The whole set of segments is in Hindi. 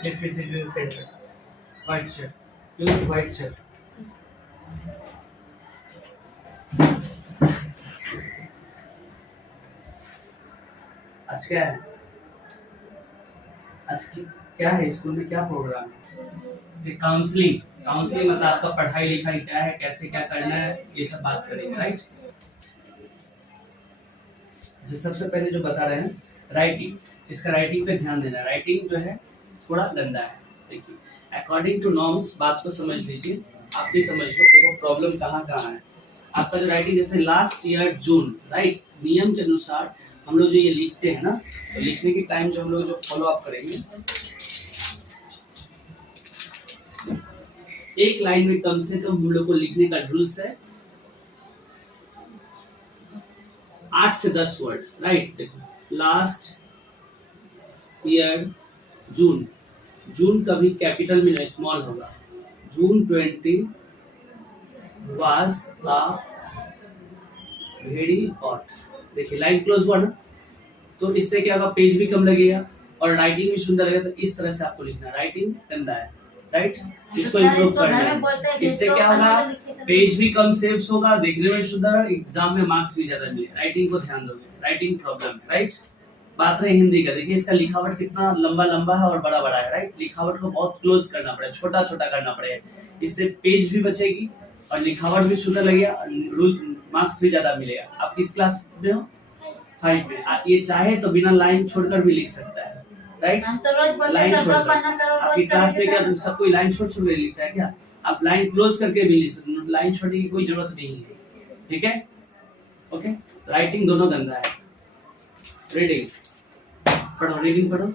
This piece is in the center. White shirt. Use white shirt. आज क्या है? आज क्या है स्कूल में, क्या प्रोग्राम है? काउंसलिंग। काउंसलिंग मतलब आपका पढ़ाई लिखाई क्या है, कैसे क्या करना है, ये सब बात करेंगे, राइट? जो सबसे पहले जो बता रहे हैं राइटिंग, इसका राइटिंग पे ध्यान देना। राइटिंग जो है थोड़ा गंदा है। देखिए, अकॉर्डिंग टू नॉर्म्स बात को समझ लीजिए, आप भी समझ लो देखो प्रॉब्लम कहाँ कहाँ है। आपका जो राइटिंग जैसे लास्ट ईयर जून, राइट, नियम के अनुसार हम लोग जो ये लिखते हैं ना, तो लिखने के टाइम जो हम लोग जो फॉलो अप करेंगे, एक लाइन में कम से कम हम लोग को लिखने का रूल्स है 8 से 10 वर्ड, राइट। देखो लास्ट ईयर जून, जून कभी कैपिटल में नहीं स्मॉल होगा। जून 20 was a very hot। देखिए लाइन क्लोज हुआ ना, तो इससे क्या होगा, पेज भी कम लगेगा और राइटिंग भी सुंदर लगेगा। तो इस तरह से आपको लिखना। राइटिंग गंदा है, राइट, इसको इम्प्रूव करना है। इससे क्या होगा, पेज भी कम सेव्स होगा, देखने में सुंदर, एग्जाम में मार्क्स भी ज्यादा मिले। राइटिंग को ध्यान दोगे, राइटिंग प्रॉब्लम, राइट। बात रही हिंदी का, देखिए इसका लिखावट कितना लंबा लंबा है और बड़ा बड़ा है, राइट। लिखावट को बहुत क्लोज करना पड़ेगा, छोटा छोटा करना पड़ेगा, इससे पेज भी बचेगी और लिखावट भी सुंदर लगेगा, मार्क्स भी ज्यादा मिलेगा। आप किस क्लास में हो? 5 में। आप ये चाहे तो बिना लाइन छोड़कर भी लिख सकता है, राइट। लाइन छोड़कर आपकी क्लास में क्या सब कोई लाइन छोड़ छोड़ के लिखता है क्या? आप लाइन क्लोज करके भी लिख सकते, लाइन छोड़ने की कोई जरूरत नहीं है, ठीक है, ओके। राइटिंग दोनों गंदा है। रीडिंग पढ़ो, रीडिंग पढ़ो।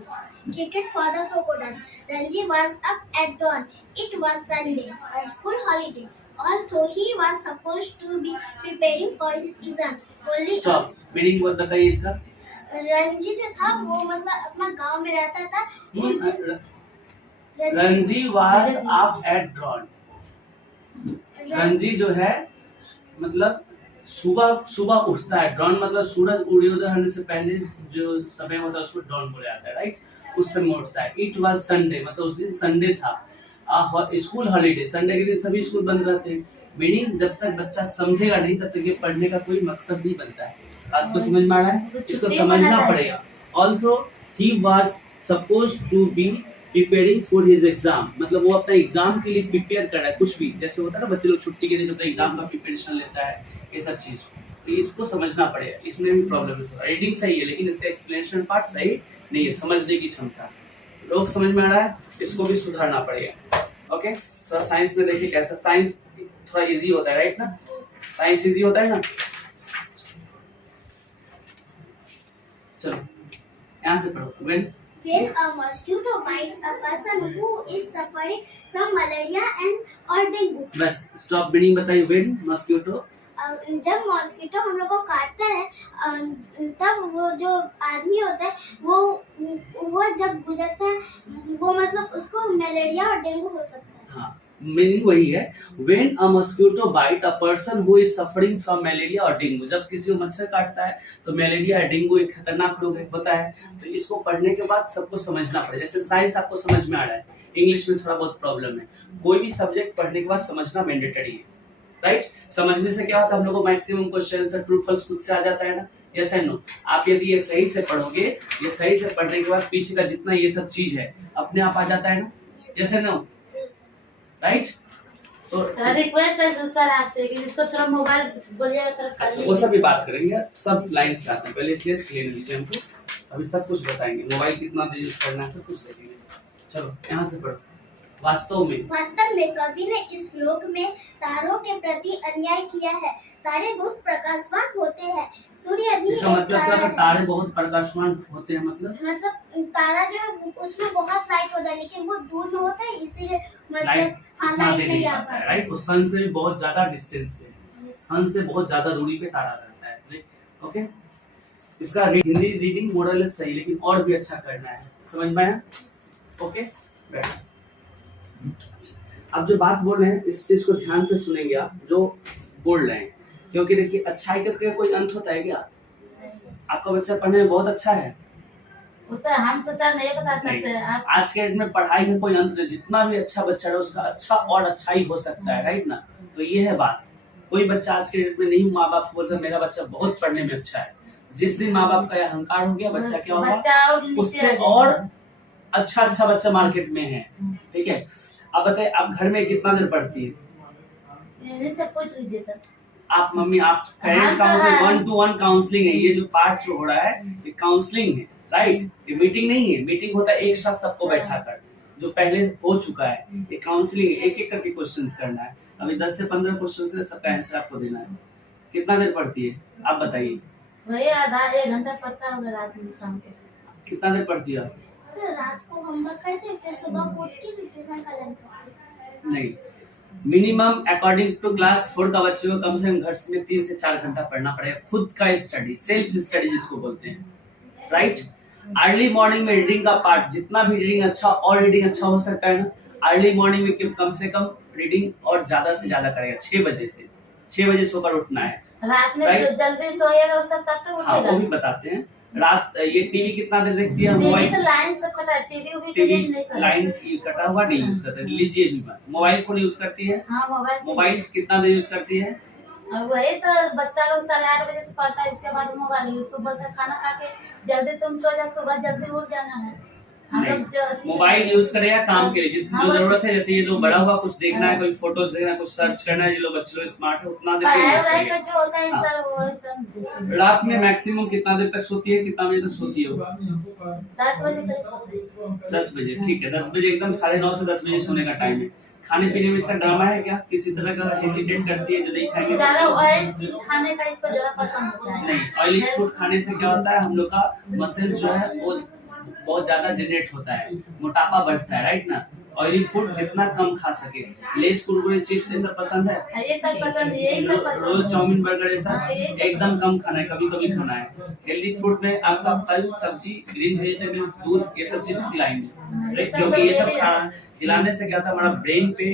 Cricket for the crocodile. Ranji was up at dawn. It was Sunday, a school holiday. Although he was supposed to be preparing for his exam. Only Stop. Meaning बताइए इसका। रंजी जो था वो मतलब अपना गांव में रहता था। उस दिन Ranji was up at dawn। Ranji जो है मतलब सुबह सुबह उठता है। डॉन मतलब सूरज उदय होने से पहले जो समय होता है उसको डॉन बोला जाता है, राइट। उस समय उठता है। इट वाज संडे मतलब उस दिन संडे था। स्कूल हॉलीडे, संडे के दिन सभी स्कूल बंद रहते हैं। मीनिंग जब तक बच्चा समझेगा नहीं तब तक ये पढ़ने का कोई मकसद नहीं बनता है। बात को समझ में आ रहा है? इसको समझना पड़ेगा। Also he was supposed to be preparing for his exam, मतलब वो अपना एग्जाम के लिए प्रिपेयर कर रहा है। कुछ भी जैसे होता है ना, बच्चे लोग छुट्टी के दिन होता है एग्जाम का प्रिपरेशन लेता है, ये सब चीज, तो इसको समझना पड़ेगा। इसमें भी प्रॉब्लम है। रीडिंग सही है लेकिन इसका एक्सप्लेनेशन पार्ट सही नहीं है, समझने की क्षमता। लोग समझ में आ रहा है, इसको भी सुधारना पड़ेगा, ओके। थोड़ा साइंस में देखिए कैसा, साइंस थोड़ा इजी होता है, राइट ना, साइंस इजी होता है ना। चलो यहाँ से पढ़ो। When a mosquito bites a person who is suffering from malaria or dengue. Bus stop. Meaning बताइए। When mosquito, जब मॉस्किटो हम लोग को काटता है तब वो जो आदमी होता है वो जब गुजरता है वो मतलब उसको मलेरिया और डेंगू हो सकता है। हाँ, मीनिंग वही है। When a mosquito bite a person who is suffering from malaria or dengue, जब किसी को मच्छर काटता है तो मलेरिया या डेंगू एक खतरनाक रोग होता है। तो इसको पढ़ने के बाद सबको समझना पड़ेगा। जैसे साइंस आपको समझ में आ रहा है, इंग्लिश में थोड़ा बहुत प्रॉब्लम है। कोई भी सब्जेक्ट पढ़ने के बाद समझना मैंडेटरी है, राइट। समझने से क्या होता है, हम लोग को मैक्सिमम क्वेश्चन से ट्रू फॉल्स खुद से आ जाता है ना, यस एंड नो। आप यदि ये सही से पढ़ोगे, ये सही से पढ़ने के बाद पीछे का जितना ये सब चीज है अपने आप आ जाता है ना, यस एंड नो, राइट। तो रिक्वेस्ट है सर आपसे कि इसको थोड़ा मोबाइल बोलिएगा थोड़ा। अच्छा, वो सब भी बात करेंगे, सब लाइन से आते हैं। पहले टेस्ट ले लीजिए हमको, अभी सब कुछ बताएंगे। मोबाइल कितना यूज करना है सब कुछ देखेंगे। चलो यहाँ से पढ़ो। वास्तव में कवि ने इस श्लोक में तारों के प्रति अन्याय किया है। तारे बहुत प्रकाशवान होते हैं, सूर्य भी इसका मतलब क्या? तारे बहुत प्रकाशवान होते हैं मतलब तारा जो उसमें बहुत लाइट होता है लेकिन वो दूर में होता है, इसीलिए मतलब लाइट नहीं आ पाता है, राइट। वो सन से भी बहुत ज्यादा डिस्टेंस पे, सन से बहुत ज्यादा दूरी पे तारा रहता है, ओके। इसका हिंदी रीडिंग मॉडल सही लेकिन और भी अच्छा करना है, समझ में आया? ओके, बैठ। अब जो बात बोल रहे हैं इस चीज को ध्यान से सुनेंगे आप जो बोल रहे हैं, क्योंकि देखिए अच्छाई का कोई अंत होता है क्या? आपका बच्चा पढ़ने में बहुत अच्छा है, वो तो हम तो सर नहीं बता सकते नहीं। आप। आज के डेट में पढ़ाई का कोई अंत नहीं, जितना भी अच्छा बच्चा है उसका अच्छा और अच्छा ही हो सकता है, राइट ना। तो ये है बात। कोई बच्चा आज के डेट में नहीं माँ बाप को बोलता मेरा बच्चा बहुत पढ़ने में अच्छा है। जिस दिन माँ बाप का यह अहंकार हो गया, बच्चा क्या होगा, बच्चा और नीचे उससे आ जाएगा। और अच्छा बच्चा मार्केट में है। ठीक है, अब बताइए आप घर में कितना देर पढ़ती है? इन्हीं से पूछ लीजिए सर। आप मम्मी, आप पेरेंट काउंसलिंग, 1-to-1 काउंसलिंग है। ये जो पार्ट जो हो रहा है ये काउंसलिंग है, राइट। ये मीटिंग नहीं है। मीटिंग होता है एक साथ सबको बैठा कर, जो पहले हो चुका है। ये काउंसलिंग है, एक एक करके क्वेश्चंस करना है। अभी 10 से 15 क्वेश्चंस है, सबका आंसर आपको देना है। कितना देर पढ़ती है आप बताइए? वही आधा 1 घंटा पढ़ता होगा रात में, शाम को। कितना देर पढ़ती है आप? सर रात को होमवर्क करते हैं, फिर सुबह उठ के फिर ट्यूशन का लर्न करते हैं। नहीं, मिनिमम अकॉर्डिंग टू क्लास 4 का बच्चे को कम से कम घर में 3 से 4 घंटा पढ़ना पड़ेगा। खुद का स्टडी, सेल्फ स्टडी जिसको बोलते हैं, राइट। अर्ली मॉर्निंग में रीडिंग का पार्ट, जितना भी रीडिंग अच्छा और रीडिंग अच्छा हो सकता है ना, अर्ली मॉर्निंग में कम से कम रीडिंग और ज्यादा से ज्यादा करेगा। 6 बजे से 6 बजे सोकर उठना है। रात में Right? जल्दी सोएगा सर तब तक हाँ, उठेगा। वो भी बताते हैं। रात ये टीवी कितना देर देखती है? टीवी मोबाइल, से लाइन से कटा, टीवी भी टीवी नहीं करता। लाइन कटा हुआ नहीं यूज करते, लीजिए भी मत। मोबाइल फोन यूज करती है? हाँ, मोबाइल कितना देर यूज करती है? और वही तो बच्चा लोग 8:30 बजे से पढ़ता है, इसके बाद मोबाइल उसको बोलता है खाना खा के जल्दी तुम सो जा, सुबह जल्दी उठ जाना है। हम लोग मोबाइल यूज करें काम के लिए हाँ, जो जरूरत है। जैसे ये जो बड़ा हुआ कुछ देखना है, कोई फोटोज देखना है, कुछ सर्च करना है, ये लोग बच्चे लोग स्मार्ट है उतना देर पढ़ाई यूज वढ़ाई का करिए। जो होता है हाँ। सर वो एकदम देखते हैं। रात में मैक्सिमम कितना देर तक सोती है? कितना बजे तक सोती है वो? 10 बजे करीब सोते हैं। 10 बजे, ठीक है। 10 बजे एकदम 9:30 से 10 बजे सोने का टाइम है। खाने पीने में इसका ड्रामा है क्या? किसी तरह का हेजिटेट करती है जो नहीं खाएंगे? ज्यादा ऑयल चीज खाने का इसको ज्यादा पसंद होता है। नहीं, ऑयली फूड खाने से क्या होता है, हम लोग का मसल जो है वो बहुत ज्यादा जनरेट होता है, मोटापा बढ़ता है, राइट ना। ऑयली फूड जितना कम खा सके। लेस, कुरकुरे, चिप्स ये सब पसंद है? ये सब पसंद, यही सब पसंद। रोज चाउमीन, बर्गर ये हाँ, ये सब सब एकदम कम खाना है, कभी कभी खाना है। हेल्दी फूड में आपका फल, सब्जी, ग्रीन वेजिटेबल्स, दूध ये सब चीज खिलाएंगे, ये सब क्योंकि तो ये सब डेली खाना खिलाने से क्या था, हमारा ब्रेन पे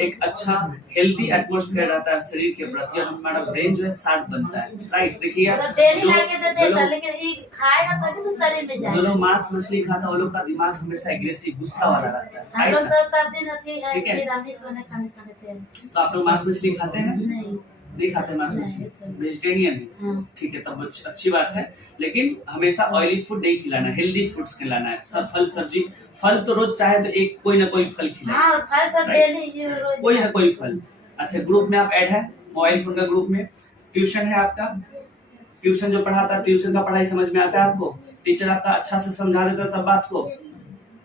एक अच्छा हेल्दी एटमॉस्फेयर रहता है शरीर के प्रति, और हमारा ब्रेन जो है शार्प बनता है, राइट। देखिए मतलब डेली जो लाके देते हैं सर, लेकिन ये खाएगा तभी तो शरीर में जो जाएगा। लोग मांस मछली खाता है वो लोग का दिमाग हमेशा एग्रेसिव, गुस्सा वाला रहता है, हम लोग राइट ना। तो सब दिन अथी है ठीक है। निरामिष बने खाने खाते हैं। तो आप लोग मांस मछली खाते हैं? नहीं। नहीं खाते मांस मछली, नहीं, सर। वेजिटेरियन है, हाँ। ठीक है, तब अच्छी बात है। लेकिन हमेशा ऑयली फूड नहीं खिलाना, हेल्दी फूड्स खिलाना है। सब फल सब्जी, फल तो रोज चाहे तो एक कोई ना कोई फल खिलाए, हाँ, और फल तो Right. डेली ये रोज कोई ना कोई फल। अच्छा, ग्रुप में आप ऐड है मोबाइल फोन का ग्रुप में? ट्यूशन है आपका? ट्यूशन जो पढ़ाता है, ट्यूशन का पढ़ाई समझ में आता है आपको? टीचर आपका अच्छा से समझा देता है सब बात को?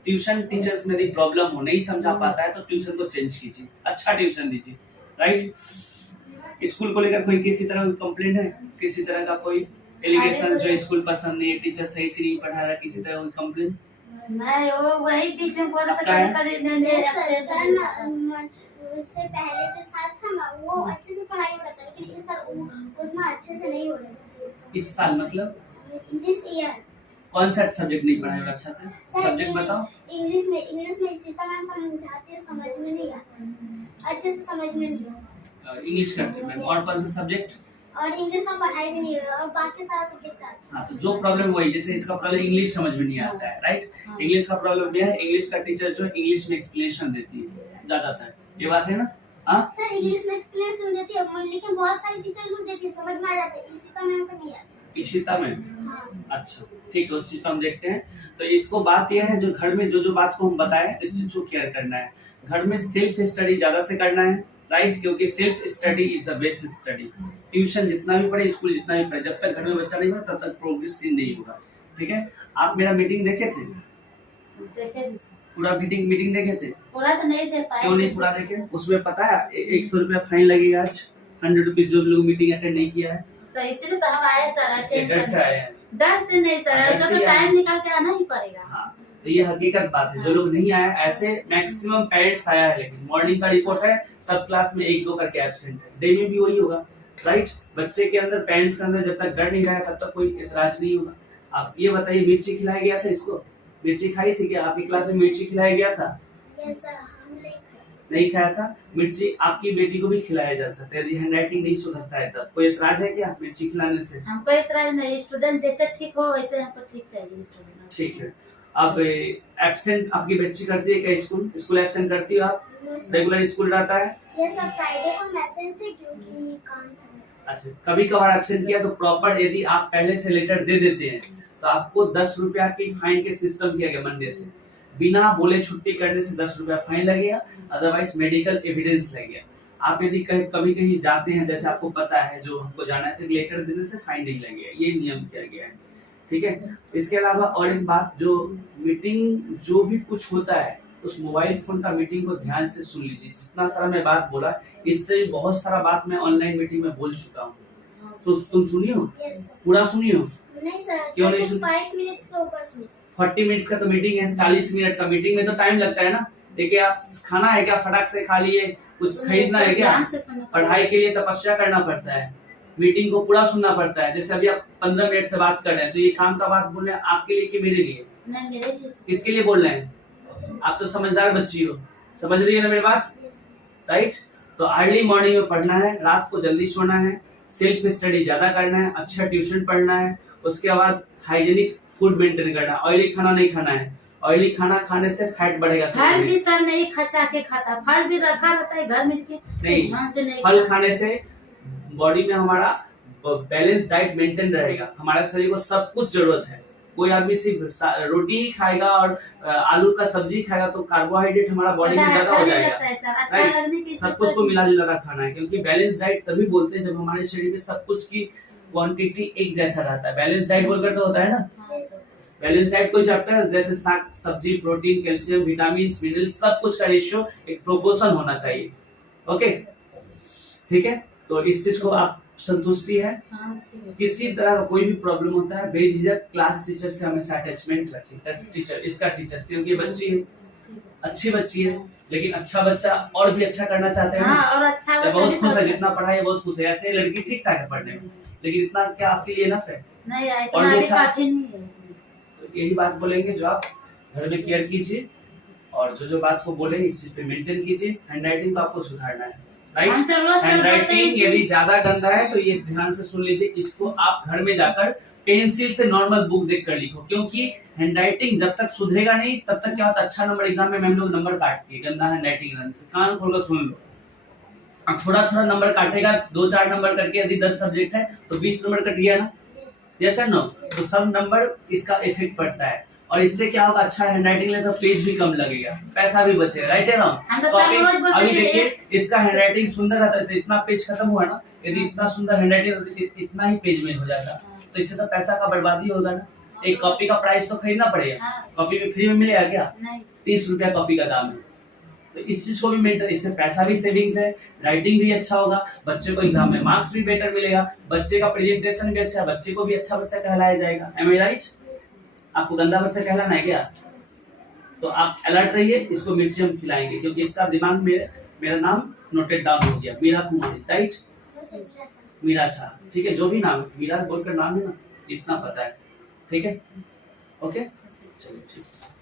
ट्यूशन टीचर्स में यदि प्रॉब्लम हो, नहीं समझा पाता है तो ट्यूशन को चेंज कीजिए, अच्छा ट्यूशन दीजिए, राइट। स्कूल को लेकर कोई किसी तरह की कंप्लेंट है? किसी तरह का कोई एलिगेशन जो स्कूल पसंद नहीं है, टीचर सही से नहीं पढ़ा रहा, किसी तरह कोई कंप्लेंट? नहीं, वो वही बीच में बोला तो आपका है? कभी मैंने इससे पहले जो साल था ना वो अच्छे से पढ़ाई हो रहा था, लेकिन इस साल उतना अच्छे से नहीं हो रहा है। इस साल मतलब दिस ईयर कौन सा सब्जेक्ट नहीं पढ़ाया और अच्छा से? सब्जेक्ट बताओ। इंग्लिश में सीता मैम समझाती है, समझ में नहीं आता, अच्छे से समझ में नहीं आता। इंग्लिश करते हैं और कौन सा सब्जेक्ट? और इंग्लिश में पढ़ाई भी नहीं हो रहा और बाकी सारा सब्जेक्ट आता है। हाँ, तो जो प्रॉब्लम वही, जैसे इसका प्रॉब्लम इंग्लिश समझ में नहीं आता है, राइट। इंग्लिश का प्रॉब्लम क्या है, इंग्लिश का टीचर जो है इंग्लिश में एक्सप्लेनेशन देती है ज्यादातर, ये बात है ना। हाँ सर इंग्लिश में एक्सप्लेनेशन देती है, लेकिन बहुत सारे टीचर लोग देती है, समझ में आ जाते हैं, सीता मैम को नहीं आता। इशिता में? हाँ। अच्छा, ठीक है, उस चीज को हम देखते हैं। तो इसको बात यह है, जो घर में जो बात को हम बताएं इस चीज को केयर करना है। घर में सेल्फ स्टडी ज्यादा से करना है, राइट, क्योंकि self study is the best study. Tuition जितना भी पढ़े, स्कूल जितना भी पढ़े, जब तक घर में बच्चा नहीं पढ़ा तब तक प्रोग्रेस नहीं होगा, ठीक है। आप मेरा मीटिंग देखे थे? देखे पूरा मीटिंग देखे थे? पूरा तो नहीं देख पाए। क्यों नहीं पूरा देखे? उसमें पता है 100 रुपया फाइन लगेगा आज, 100 रुपीज जो लोग मीटिंग अटेंड नहीं किया है। तो इसीलिए तो हम आए सर, इसके डर से आए हैं। डर से नहीं सर, डर उसका से तो आए। टाइम निकाल के आना ही पड़ेगा। हाँ, तो ये हकीकत बात है। जो लोग नहीं आए, ऐसे मैक्सिमम पेरेंट्स आया है, लेकिन मॉर्निंग का रिपोर्ट है सब क्लास में 1-2 करके एब्सेंट है, डे में भी वही होगा, राइट। बच्चे के अंदर, पेरेंट्स के अंदर जब तक डर नहीं रहा तब तक कोई इतराज नहीं होगा। आप ये बताइए, मिर्ची खिलाया गया था इसको? मिर्ची खाई थी क्या? आपकी क्लास में मिर्ची खिलाया गया था? यस सर, हम नहीं खाए। नहीं खाया था, मिर्ची आपकी बेटी को भी खिलाया जा सकता है यदि हैंडराइटिंग नहीं सुधरता है तब। कोई एतराज है क्या मिर्ची खिलाने से? हमको इतना नहीं, स्टूडेंट जैसे ठीक हो वैसे हमको ठीक चाहिए स्टूडेंट। ठीक है। अब एब्सेंट आपकी बच्ची करती है क्या स्कूल एब्सेंट करती हो आप? रेगुलर स्कूल रहता है? ये सब फ्राइडे को मैं एब्सेंट थे क्योंकि काम था। अच्छा, कभी कभार एब्सेंट किया तो प्रॉपर यदि आप पहले से लेटर दे देते हैं तो आपको 10 रुपया की फाइन के सिस्टम किया गया मंडे से। बिना बोले छुट्टी करने से 10 रुपया फाइन लगेगा, अदरवाइज मेडिकल एविडेंस लगेगा। आप यदि कभी कहीं जाते हैं, जैसे आपको पता है जो हमको जाना है, तो लेटर देने से फाइन नहीं लगेगा, ये नियम किया गया है। ठीक है। इसके अलावा और एक बात, जो मीटिंग जो भी कुछ होता है उस मोबाइल फोन का मीटिंग को ध्यान से सुन लीजिए। जितना सारा मैं बात बोला, इससे बहुत सारा बात मैं ऑनलाइन मीटिंग में बोल चुका हूँ, तो तुम सुनी हो? Yes sir. पूरा सुनी हो? नहीं सर, क्यों नहीं सुनी? 35 मिनट्स के ऊपर सुनी। 40 मिनट्स का तो मीटिंग है, 40 मिनट का मीटिंग में तो टाइम लगता है ना। देखिए, आप खाना है क्या, फटाक से खा लिए, कुछ खरीदना है क्या? ध्यान से सुनना पड़ेगा। पढ़ाई के लिए तपस्या करना पड़ता है, मीटिंग को पूरा सुनना पड़ता है। जैसे अभी आप 15 मिनट से बात कर रहे हैं, तो ये काम का बात बोल रहे हैं आपके लिए कि मेरे लिए? नहीं, मेरे लिए किसके लिए बोल रहे हैं? आप तो समझदार बच्ची हो, समझ रही है ना मेरी बात, राइट? तो अर्ली मॉर्निंग में पढ़ना है, रात को जल्दी सोना है, सेल्फ स्टडी ज्यादा करना है, अच्छा ट्यूशन पढ़ना है, उसके बाद हाइजीनिक फूड मेंटेन करना है, ऑयली खाना नहीं खाना है। ऑयली खाना खाने से फैट बढ़ेगा। फल भी सर नहीं खचा के खाता, फल भी रखा रहता है घर में के, नहीं, ध्यान से नहीं फल खाने से बॉडी में हमारा बैलेंस डाइट मेंटेन रहेगा। हमारे शरीर को सब कुछ जरूरत है। कोई आदमी सिर्फ रोटी ही खाएगा और आलू का सब्जी खाएगा तो कार्बोहाइड्रेट हमारा बॉडी में ज्यादा हो जाएगा। राइट, सब कुछ को मिला जुला कर खाना है, क्योंकि बैलेंस डाइट तभी बोलते हैं जब हमारे शरीर में सब कुछ की क्वांटिटी एक जैसा रहता है। बैलेंस डाइट बोलकर तो होता है ना, बैलेंस डाइट कोई चाहता है, जैसे साग सब्जी, प्रोटीन, कैल्शियम, विटामिन, मिनरल, सब कुछ का रेशियो एक प्रोपोर्शन होना चाहिए। ओके, ठीक है। तो इस चीज को आप संतुष्टि है? किसी तरह का कोई भी प्रॉब्लम होता है, बेझिझक क्लास टीचर से हमेशा अटैचमेंट रखिए। टीचर, इसका टीचर, क्योंकि बच्ची है, अच्छी बच्ची है, लेकिन अच्छा बच्चा और भी अच्छा करना चाहते हैं। और अच्छा बहुत खुश है, जितना पढ़ाई है बहुत खुश है। ऐसे लड़की ठीक ठाक है पढ़ने में, लेकिन इतना क्या आपके लिए इनफ है? नहीं, और भी अच्छा, काफी नहीं है। यही बात बोलेंगे जो आप घर में केयर कीजिए, और जो बात को बोले इस चीज पे मेंटेन कीजिए। हैंडराइटिंग को आपको सुधारना है, राइट? हैंडराइटिंग यदि ज्यादा गंदा है तो ये ध्यान से सुन लीजिए, इसको आप घर में जाकर पेंसिल से नॉर्मल बुक देखकर लिखो, क्योंकि हैंडराइटिंग जब तक सुधरेगा नहीं तब तक क्या होता है, अच्छा नंबर एग्जाम में मैम लोग नंबर काटती है गंदा हैंडराइटिंग रहने से। कान खोलकर सुन लो, अब थोड़ा थोड़ा नंबर काटेगा, 2-4 नंबर करके। यदि 10 सब्जेक्ट है तो 20 नंबर कट गया ना, यस और नो? तो सब नंबर इसका इफेक्ट पड़ता है, और इससे क्या होगा, अच्छा हैंडराइटिंग ले तो पेज भी कम लगेगा, पैसा भी बचेगा, राइट है ना? अभी देखिए, इसका हैंडराइटिंग सुंदर रहता है तो इतना पेज खत्म हुआ ना। यदि इतना सुंदर हैंडराइटिंग इतना ही पेज में हो जाता, तो इससे तो पैसा का बर्बादी होगा ना। एक कॉपी का प्राइस तो खरीदना पड़ेगा, कॉपी में फ्री में मिलेगा क्या? 30 रुपया कॉपी का दाम है। तो इस चीज को भी मेंटेन, इससे पैसा भी सेविंग्स है, राइटिंग भी अच्छा होगा, बच्चे को एग्जाम में मार्क्स भी बेटर मिलेगा, बच्चे का प्रेजेंटेशन भी अच्छा है, बच्चे को भी अच्छा बच्चा कहलाया जाएगा। एम आई राइट? आपको गंदा बच्चा कहलाना है क्या? तो आप अलर्ट रहिए, इसको मिर्ची हम खिलाएंगे, क्योंकि इसका दिमाग में मेरा नाम नोटेड डाउन हो गया, मीरा कुमारी, राइट? मीरा शाह, ठीक है, जो भी नाम है, मीरा बोलकर नाम है ना, इतना पता है, ठीक है? ओके, चलिए ठीक है।